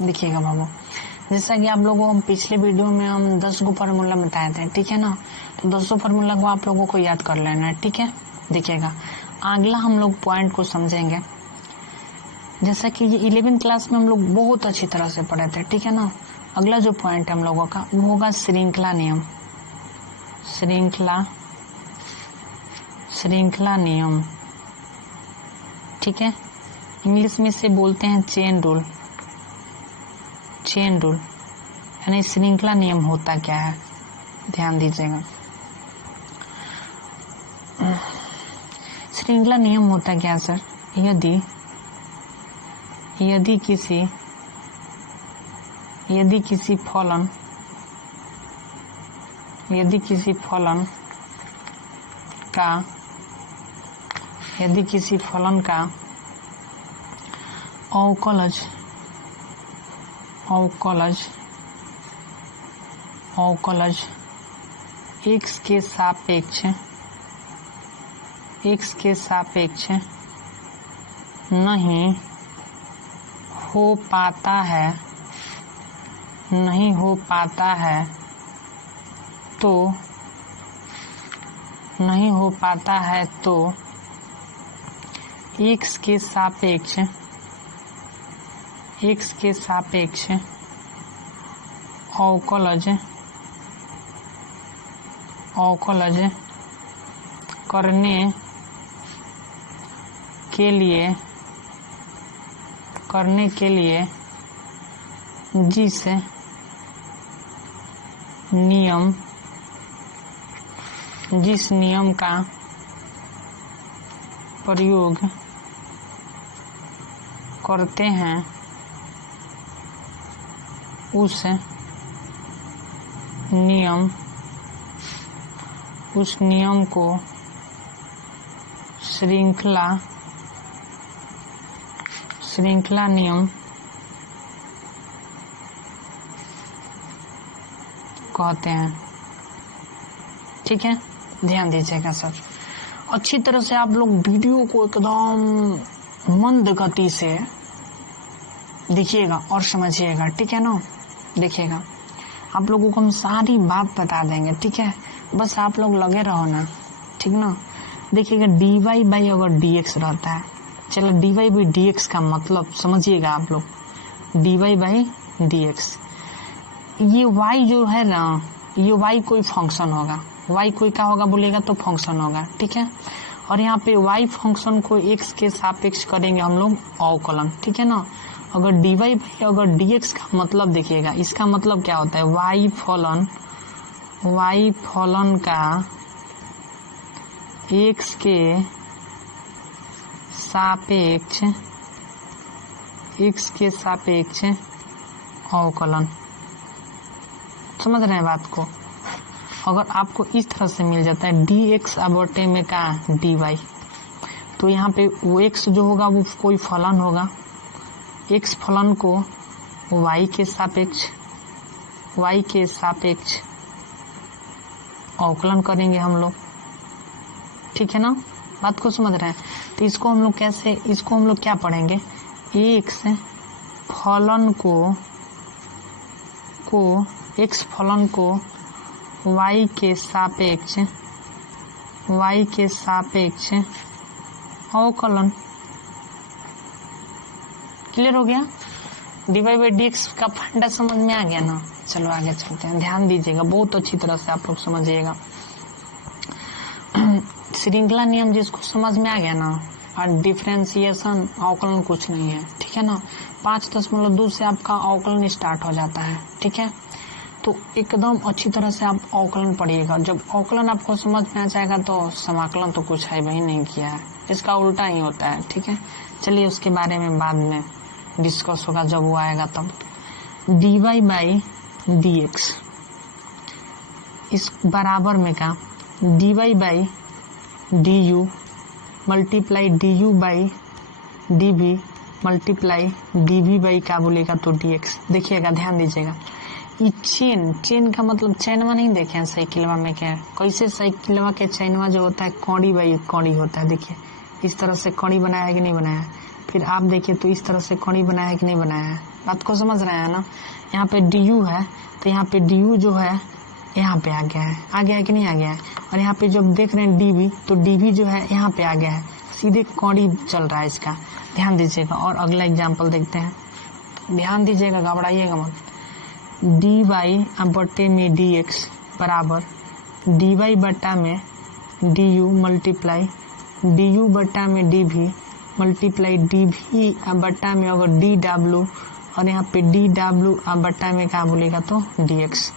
देखिएगा बाबू, जैसा कि आप लोगों को हम पिछले वीडियो में हम 10 गो फार्मूला बताए थे, ठीक है ना। तो 10 फार्मूला को आप लोगों को याद कर लेना है, ठीक है। देखिएगा अगला हम लोग पॉइंट को समझेंगे। जैसा कि ये 11वीं क्लास में हम लोग बहुत अच्छी तरह से पढ़े थे, ठीक है ना। अगला जो पॉइंट है हम लोगों का वो होगा श्रृंखला नियम। श्रृंखला नियम, ठीक है। इंग्लिश में इसे बोलते हैं चेन रूल। चेन रूल यानी श्रृंखला नियम होता क्या है, ध्यान दीजिएगा। श्रृंखला नियम होता क्या सर, यदि किसी फलन का अवकलज x के सापेक्ष नहीं हो पाता है तो x के सापेक्ष अवकलज करने के लिए जिस नियम का प्रयोग करते हैं उस नियम को श्रृंखला नियम कहते हैं, ठीक है। ध्यान दीजिएगा सर, अच्छी तरह से आप लोग वीडियो को एकदम मंद गति से देखिएगा और समझिएगा, ठीक है ना। देखिएगा आप लोगों को हम सारी बात बता देंगे, ठीक है। बस आप लोग लगे रहो ना, ठीक ना। देखिएगा dy बाई अगर dx रहता है, चलो dy बाई dx का मतलब समझिएगा आप लोग, dy बाई dx। ये y जो है ना, ये y कोई फंक्शन होगा, y कोई क्या होगा बोलिएगा तो फंक्शन होगा, ठीक है। और यहाँ पे y फंक्शन को x के सापेक्ष करेंगे हम लोग अवकलन, ठीक है ना। अगर dy बाई अगर dx का मतलब देखिएगा, इसका मतलब क्या होता है, y फलन का x के सापेक्ष अवकलन। समझ रहे हैं बात को। अगर आपको इस तरह से मिल जाता है dx बटे में का dy, तो यहाँ पे वो x जो होगा वो कोई फलन होगा, x फलन को y के सापेक्ष अवकलन करेंगे हम लोग, ठीक है ना। बात को समझ रहे हैं। तो इसको हम लोग क्या पढ़ेंगे, x फलन को y के सापेक्ष अवकलन। क्लियर हो गया। dy बाई dx का फंडा समझ में आ गया ना। चलो आगे चलते हैं, ध्यान दीजिएगा, बहुत अच्छी तरह से आप लोग समझिएगा। श्रृंखला नियम जिसको समझ में आ गया ना, और डिफरेंशिएशन अवकलन कुछ नहीं है, ठीक है ना। 5.2 से आपका अवकलन स्टार्ट हो जाता है, ठीक है। तो एकदम अच्छी तरह से आप अवकलन पढ़िएगा। जब अवकलन आपको समझ में आ जाएगा तो समाकलन तो कुछ है वही नहीं किया है, इसका उल्टा ही होता है, ठीक है। चलिए उसके बारे में बाद में डिस्कस होगा जब वो आएगा तब। dy बाई dx इस बराबर में का dy by du multiply du by dv multiply dv by क्या बोलेगा तो dx। देखिएगा ध्यान दीजिएगा, चेन का मतलब चैनवा नहीं देखे हैं साइकिलवा में क्या, कैसे साइकिलवा के चैनवा जो होता है कौड़ी बाई कौड़ी होता है। देखिए इस तरह से कड़ी बनाया है कि नहीं बनाया है। फिर आप देखिए तो इस तरह से कड़ी बनाया है कि नहीं बनाया है। बात को समझ रहे हैं ना। यहाँ पे डी यू है तो यहाँ पे डी यू जो है यहाँ पे आ गया है कि नहीं आ गया है। और यहाँ पे जब देख रहे हैं डी बी तो डी बी जो है यहाँ पे आ गया है, सीधे कड़ी चल रहा है इसका, ध्यान दीजिएगा। और अगला एग्जाम्पल देखते हैं, ध्यान दीजिएगा, घबराइएगा मत। डी वाई बट्टे में डी एक्स बराबर डी वाई बट्टा में D you multiply D you बट्टा में डी भी मल्टीप्लाई डी भी बट्टा में अगर डी डब्ल्यू और यहाँ पे डी डब्ल्यू बट्टा में क्या बोलेगा तो डी एक्स।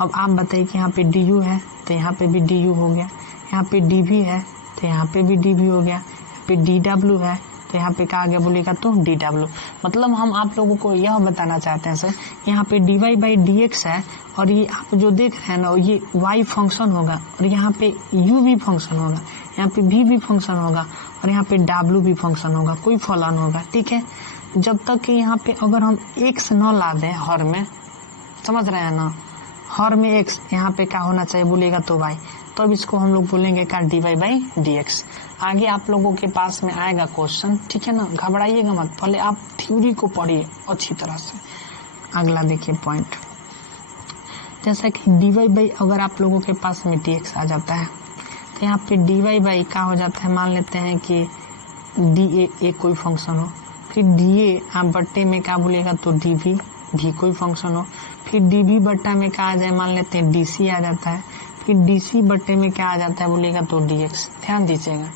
अब आप बताइए कि यहाँ पे डी यू है तो यहाँ पे भी डी यू हो गया, यहाँ पे डी भी है तो यहाँ पे भी डी भी हो गया, यहाँ पे डी डब्ल्यू है तो यहाँ पे क्या आ गया बोलेगा तो डी डब्ल्यू। मतलब हम आप लोगों को यह बताना चाहते हैं सर, यहाँ पे d y by d x है और ये आप जो देख रहे हैं ना ये वाई फंक्शन होगा और यहाँ पे यू भी फंक्शन होगा, यहाँ पे भी फंक्शन होगा और यहाँ पे डब्ल्यू भी फंक्शन होगा, कोई फलन होगा, ठीक है। जब तक कि यहाँ पे अगर हम एक्स न ला दें हर में, समझ रहे हैं ना, हर में एक्स यहाँ पे क्या होना चाहिए बोलेगा तो वाई, तब इसको हम लोग बोलेंगे क्या d y by d x. आगे आप लोगों के पास में आएगा क्वेश्चन, ठीक है ना, घबराइएगा मत, पहले आप थ्योरी को पढ़िए अच्छी तरह से। अगला देखिए पॉइंट, जैसा कि डी वाई बाई अगर आप लोगों के पास में डी एक्स आ जाता है तो यहाँ पे डी वाई बाई क्या हो जाता है, मान लेते हैं कि डी ए कोई फंक्शन हो, फिर डी ए आप बट्टे में क्या बोलेगा तो डी भी कोई फंक्शन हो, फिर डी बी बट्टा में क्या आ जाए, मान लेते हैं डी सी आ जाता है, फिर डी सी बट्टे में क्या आ जाता है बोलेगा तो डी एक्स। ध्यान दीजिएगा,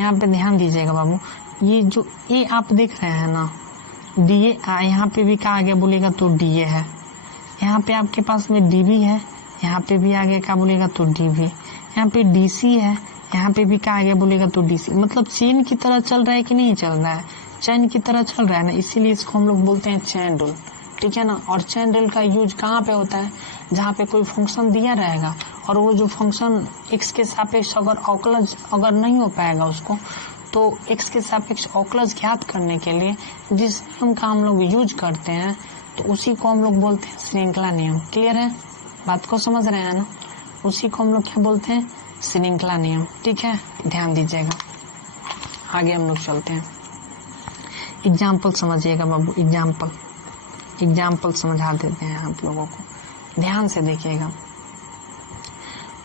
यहाँ पे ध्यान दीजिएगा बाबू, ये जो ए आप देख रहे हैं ना डी ए, यहाँ पे भी क्या आ गया बोलेगा तो डी ए है, यहाँ पे आपके पास में डी बी है, यहाँ पे भी आ गया क्या बोलेगा तो डी बी, यहाँ पे डी सी है, यहाँ पे भी क्या आ गया बोलेगा तो डी सी। मतलब चेन की तरह चल रहा है कि नहीं चल रहा है, चैन की तरह चल रहा है ना, इसीलिए इसको हम लोग बोलते हैं चैन रूल, ठीक है ना। और चैन रूल का यूज कहाँ पे होता है, जहाँ पे कोई फंक्शन दिया रहेगा और वो जो फंक्शन x के सापेक्ष अगर अवकलज अगर नहीं हो पाएगा उसको, तो x के सापेक्ष अवकलज ज्ञात करने के लिए जिस नियम का हम लोग यूज करते हैं तो उसी को हम लोग बोलते हैं श्रृंखला नियम। क्लियर है, बात को समझ रहे हैं ना, उसी को हम लोग क्या बोलते हैं श्रृंखला नियम, ठीक है। ध्यान दीजिएगा, आगे हम लोग चलते हैं। एग्जाम्पल समझिएगा बाबू, एग्जाम्पल समझा देते हैं आप लोगों को, ध्यान से देखिएगा।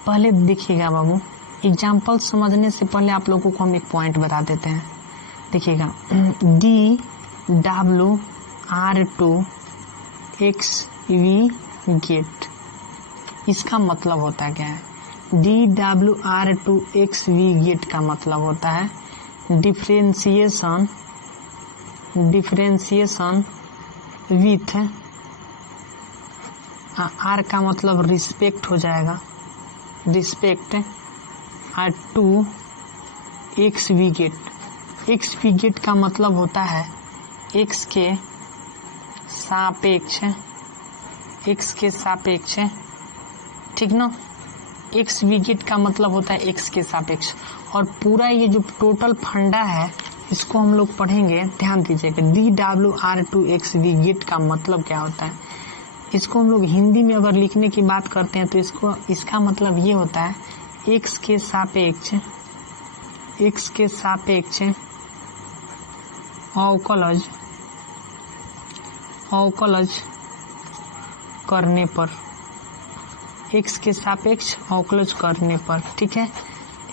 पहले देखिएगा बाबू, एग्जाम्पल समझने से पहले आप लोगों को हम एक पॉइंट बता देते हैं। देखिएगा, डी डब्ल्यू r to x we get, इसका मतलब होता क्या है, डी डब्ल्यू r to x we get का मतलब होता है डिफरेंशिएशन विथ आर का मतलब रिस्पेक्ट हो जाएगा, respect r to x we get. X we get का मतलब होता है एक्स के सापेक्ष, ठीक ना। एक्स वी गेट का मतलब होता है एक्स के सापेक्ष, और पूरा ये जो टोटल फंडा है इसको हम लोग पढ़ेंगे, ध्यान दीजिएगा। डी डब्ल्यू r to x we get का मतलब क्या होता है, इसको हम लोग हिंदी में अगर लिखने की बात करते हैं तो इसका मतलब ये होता है एक्स के सापेक्ष अवकलज करने पर, एक्स के सापेक्ष अवकलज करने पर, ठीक है,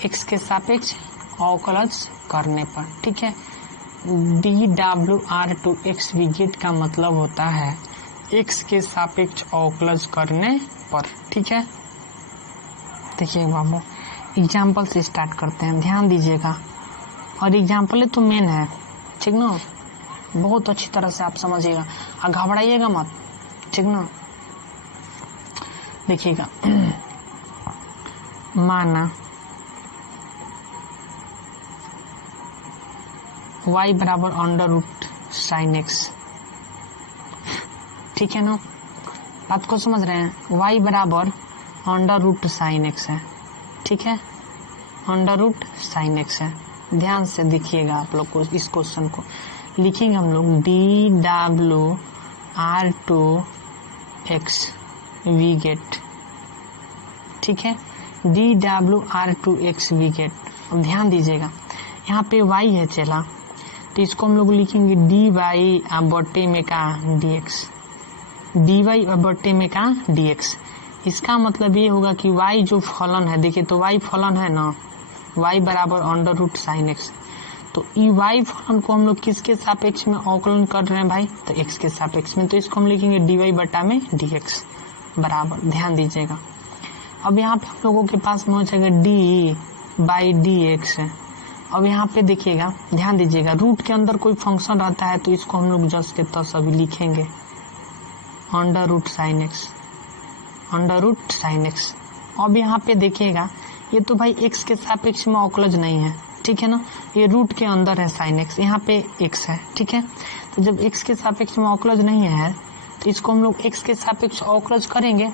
एक्स के सापेक्ष अवकलज करने पर, ठीक है। डी डब्ल्यू r to x we get का मतलब होता है एक्स के सापेक्ष अवकलज करने पर, ठीक है। देखिए बाबू, एग्जाम्पल से स्टार्ट करते हैं, ध्यान दीजिएगा, और एग्जाम्पल तो मेन है, ठीक ना, बहुत अच्छी तरह से आप समझिएगा और घबराइएगा मत, ठीक ना। देखिएगा, माना y बराबर अंडर रूट साइन एक्स, ठीक है ना, बात को समझ रहे हैं। y बराबर अंडर रूट साइन एक्स है, ठीक है, अंडर रूट साइन एक्स है। ध्यान से देखिएगा आप लोग को, इस क्वेश्चन को लिखेंगे हम लोग डी डब्ल्यू r to x we get, ठीक है, डी डब्ल्यू r to x we get. अब ध्यान दीजिएगा, यहाँ पे y है चला, तो इसको हम लोग लिखेंगे dy बट्टे में का dx, dy बट्टे में का dx। इसका मतलब ये होगा कि y जो फलन है, देखिए तो y फलन है ना, y बराबर अंडर रूट साइन एक्स। तो ई y फलन को हम लोग किसके सापेक्ष में अवकलन कर रहे हैं भाई, तो x के सापेक्ष में, तो इसको हम लिखेंगे dy बटा में dx बराबर, ध्यान दीजिएगा। अब यहाँ पे हम लोगों के पास में हो जाएगा d बाई dx है। अब यहाँ पे देखिएगा, ध्यान दीजिएगा, रूट के अंदर कोई फंक्शन रहता है तो इसको हम लोग जस्ट के तस अभी लिखेंगे under root sine x, under root sine x. अब यहाँ पे देखिएगा, ये तो भाई x के सापेक्ष में अवकलज नहीं है, ठीक है ना, ये रूट के अंदर है साइन एक्स, यहाँ पे x है, ठीक है। तो जब x के सापेक्ष में अवकलज नहीं है तो इसको हम लोग x के सापेक्ष अवकलज करेंगे,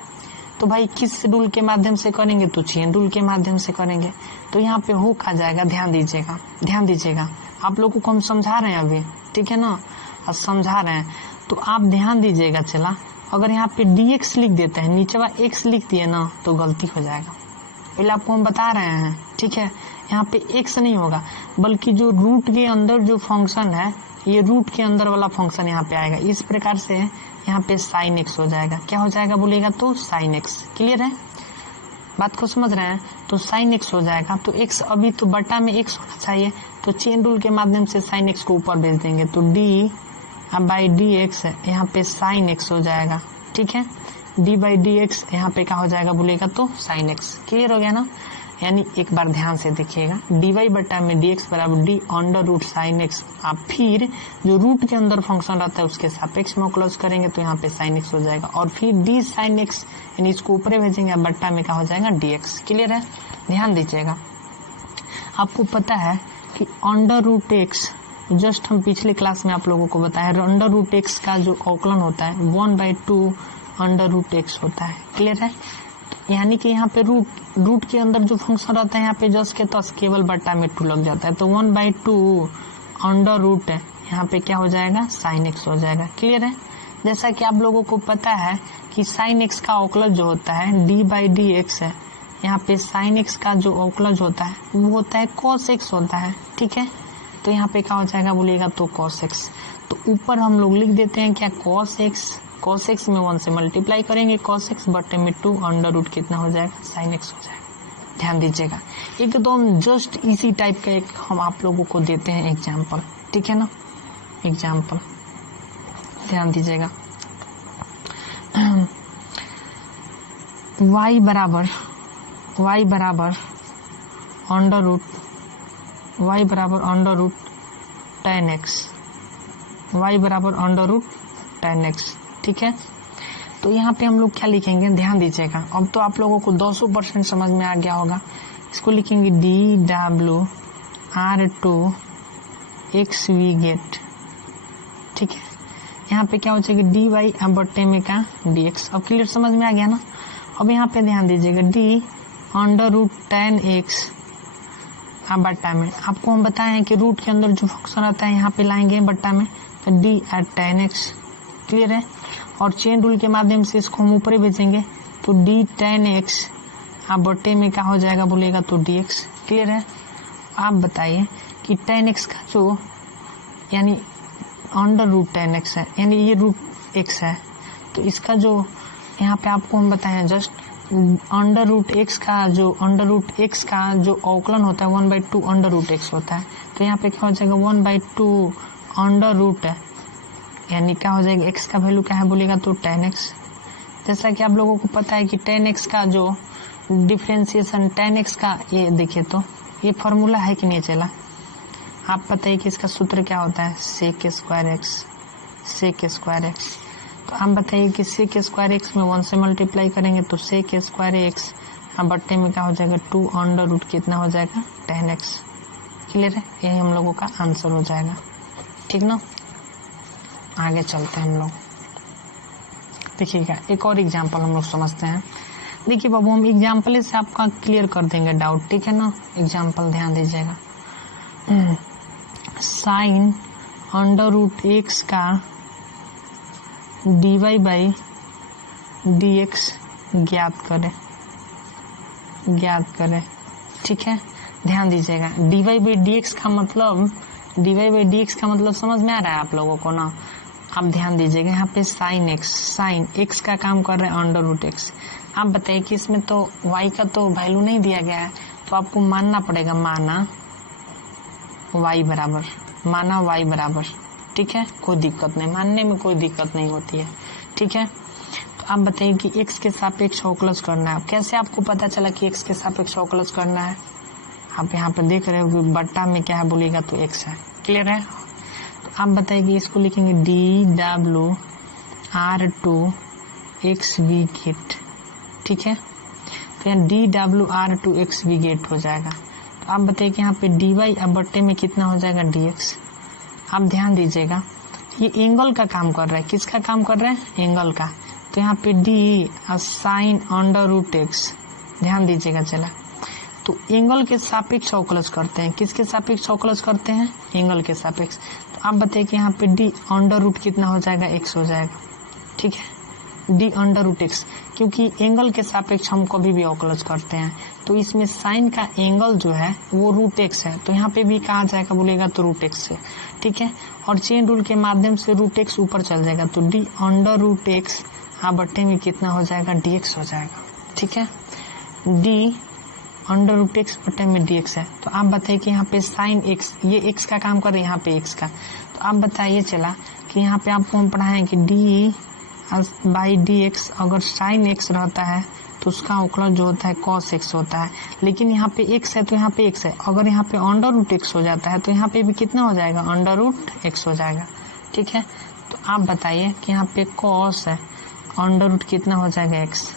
तो भाई किस रूल के माध्यम से करेंगे, तो चेन रूल के माध्यम से करेंगे। तो यहाँ पे हो खा जाएगा, ध्यान दीजिएगा, ध्यान दीजिएगा, आप लोगों को हम समझा रहे हैं अभी, ठीक है ना, अब समझा रहे हैं तो आप ध्यान दीजिएगा। चला, अगर यहाँ पे dx लिख देते हैं, नीचे वाला x लिख दिए ना तो गलती हो जाएगा, पहले आपको हम बता रहे हैं, ठीक है। यहाँ पे x नहीं होगा, बल्कि जो रूट के अंदर जो फंक्शन है, ये रूट के अंदर वाला फंक्शन यहाँ पे आएगा। इस प्रकार से यहाँ पे साइन एक्स हो जाएगा, क्या हो जाएगा बोलेगा, तो साइन एक्स। क्लियर है, बात को समझ रहे हैं, तो साइन एक्स हो जाएगा। तो x अभी तो बटा में x होना चाहिए, तो चेन रूल के माध्यम से साइन एक्स को ऊपर भेज देंगे, तो d बाई डी एक्स यहाँ पे साइन एक्स हो जाएगा, ठीक है। d बाई डी एक्स यहाँ पे क्या हो जाएगा बोलेगा, तो साइन एक्स। क्लियर हो गया ना, यानी एक बार ध्यान से देखिएगा, dy बटा में dx बराबर d under root sine x. आप फिर जो रूट के अंदर फंक्शन रहता है उसके सापेक्ष में अवकलज करेंगे तो यहाँ पे साइन एक्स हो जाएगा, और फिर d साइन एक्स यानी इसको ऊपर भेजेंगे, बट्टा में क्या हो जाएगा, dx। क्लियर है, ध्यान दीजिएगा। आपको पता है कि अंडर रूट एक्स, जस्ट हम पिछले क्लास में आप लोगों को बताया, अंडर रूट एक्स का जो अवकलन होता है 1/2 अंडर रूट एक्स होता है। क्लियर है, यानी कि यहाँ पे रूट के अंदर जो फंक्शन रहता है यहाँ पे जस्ट के तस केवल बट्टा में 2 लग जाता है, तो 1/2 अंडर रूट है, यहाँ पे क्या हो जाएगा, साइन एक्स हो जाएगा। क्लियर है, जैसा कि आप लोगों को पता है कि साइन एक्स का अवकलज जो होता है d बाई डी एक्स है, यहाँ पे साइन एक्स का जो अवकलज होता है वो होता है cos x होता है, ठीक है। तो यहाँ पे क्या हो जाएगा बोलिएगा, तो cos x। तो ऊपर हम लोग लिख देते हैं क्या, cos x में 1 से मल्टीप्लाई करेंगे, cos x बटे में 2 अंडर रूट कितना हो जाएगा, साइन x हो जाएगा। ध्यान दीजिएगा, एकदम जस्ट इसी टाइप का एक हम आप लोगों को देते हैं एग्जाम्पल, ठीक है ना, एग्जाम्पल ध्यान दीजिएगा। y बराबर under root tan x, y बराबर अंडर रूट tan x, ठीक है। तो यहाँ पे हम लोग क्या लिखेंगे, ध्यान दीजिएगा, अब तो आप लोगों को 200% समझ में आ गया होगा। इसको लिखेंगे dw r2 xv गेट, ठीक है। यहाँ पे क्या हो जाएगा, dy बट्टे में का dx। अब क्लियर समझ में आ गया ना। अब यहाँ पे ध्यान दीजिएगा, d under root tan x बट्टा में, आपको हम बताए हैं कि रूट के अंदर जो फंक्शन आता है यहाँ पे लाएंगे बट्टा में, तो d tan x। क्लियर है, और चेन रूल के माध्यम से इसको हम ऊपर भेजेंगे, तो d tan x बट्टे में क्या हो जाएगा बोलेगा, तो dx। क्लियर है, आप बताइए कि tan x का जो यानी अंडर रूट tan x है, यानी ये रूट x है, तो इसका जो यहाँ पे आपको हम बताएं जस्ट अंडर रूट x का जो अवकलन होता है 1/2 अंडर रूट x होता है, तो यहाँ पे क्या हो जाएगा 1/2 अंडर रूट है, यानी क्या हो जाएगा, x का वैल्यू क्या है बोलेगा, तो tan x। जैसा कि आप लोगों को पता है कि tan x का जो डिफरेंशिएशन tan x का, ये देखिए तो ये फॉर्मूला है कि नहीं चला, आप पता है कि इसका सूत्र क्या होता है, sec स्क्वायर x। तो आप बताइए कि sec स्क्वायर x में 1 से मल्टीप्लाई करेंगे तो sec स्क्वायर x बट्टे में क्या हो जाएगा, 2 अंडर रूट कितना हो जाएगा, tan x। क्लियर है, यही हम लोगों का आंसर हो जाएगा, ठीक ना। आगे चलते हैं हम लोग, देखिएगा एक और एग्जाम्पल हम लोग समझते हैं। देखिए बाबू, हम एग्जाम्पल से आपका क्लियर कर देंगे डाउट, ठीक है ना। एग्जाम्पल ध्यान दीजिएगा, साइन अंडर रूट एक्स का dy बाई dx ज्ञात करें, ठीक है। ध्यान दीजिएगा, dy बाई dx का मतलब, dy बाई dx का मतलब समझ में आ रहा है आप लोगों को ना। आप ध्यान दीजिएगा यहाँ पे साइन x का काम कर रहे हैं अंडर रूट एक्स। आप बताइए कि इसमें तो y का तो वैल्यू नहीं दिया गया है, तो आपको मानना पड़ेगा, माना y बराबर, ठीक है, कोई दिक्कत नहीं, मानने में कोई दिक्कत नहीं होती है, ठीक है। तो आप बताइए कि x के सापेक्ष अवकलज करना है। कैसे आपको पता चला कि x के सापेक्ष अवकलज करना है? आप यहाँ पे देख रहे हो कि बट्टा में क्या है बोलिएगा तो x है, क्लियर है। तो आप बताइए कि इसको लिखेंगे dw r2 xv गेट, ठीक है। तो यहाँ dw r2 xv गेट हो जाएगा। तो आप बताइए कि यहाँ पे dy अब बट्टे में कितना हो जाएगा dx। आप ध्यान दीजिएगा, ये एंगल का काम कर रहा है, किसका काम कर रहा है? एंगल का। तो यहाँ पे d sine under root x, ध्यान दीजिएगा चला। तो एंगल के सापेक्ष अवकलज करते हैं, किसके सापेक्ष अवकलज करते हैं? एंगल के सापेक्ष। तो आप बताइए कि यहाँ पे d अंडर रूट कितना हो जाएगा? x हो जाएगा, ठीक है, d अंडर रूट एक्स, क्योंकि एंगल के सापेक्ष हम कभी भी अवकलज करते हैं। तो इसमें साइन का एंगल जो है वो रूट एक्स है, तो यहाँ पे भी कहा जाएगा बोलेगा तो रूट एक्स है, ठीक है। और चेन रूल के माध्यम से रूट एक्स ऊपर चल जाएगा, तो d अंडर रूट एक्स बट्टे में कितना हो जाएगा? dx हो जाएगा, ठीक है। d अंडर रूट एक्स बट्टे में dx है। तो आप बताइए कि यहाँ पे साइन x, ये x का काम कर रहे हैं, यहाँ पे x का। तो आप बताइए चला कि यहाँ पे आपको हम पढ़ाएं कि d बाई dx अगर साइन x रहता है तो उसका अवकलज जो होता है cos x होता है। लेकिन यहाँ पे x है तो यहाँ पे x है, अगर यहाँ पे अंडर रूट x हो जाता है तो यहाँ पे भी कितना हो जाएगा? अंडर रूट x हो जाएगा, ठीक है। तो आप बताइए कि यहाँ पे cos है, अंडर रूट कितना हो जाएगा? x।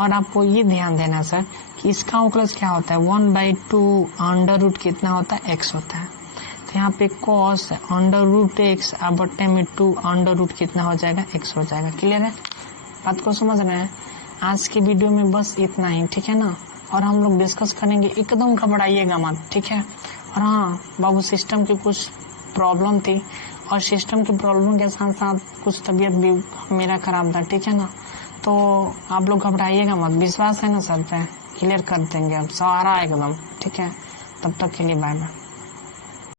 और आपको ये ध्यान देना सर कि इसका अवकलज क्या होता है? 1/2 अंडर रूट कितना होता है? x होता है। तो यहाँ पे cos अंडर रूट x बट्टे में 2 अंडर रूट कितना हो जाएगा? x हो जाएगा, क्लियर है, बात को समझ रहे हैं। आज की वीडियो में बस इतना ही, ठीक है ना। और हम लोग डिस्कस करेंगे, एकदम घबराइएगा मत, ठीक है। और हाँ बाबू, सिस्टम की कुछ प्रॉब्लम थी और सिस्टम की प्रॉब्लम के साथ साथ कुछ तबीयत भी मेरा खराब था, ठीक है ना। तो आप लोग घबराइएगा मत, विश्वास है ना सर पे, क्लियर कर देंगे अब, सहारा एकदम, ठीक है। तब तक के लिए बाय बाय।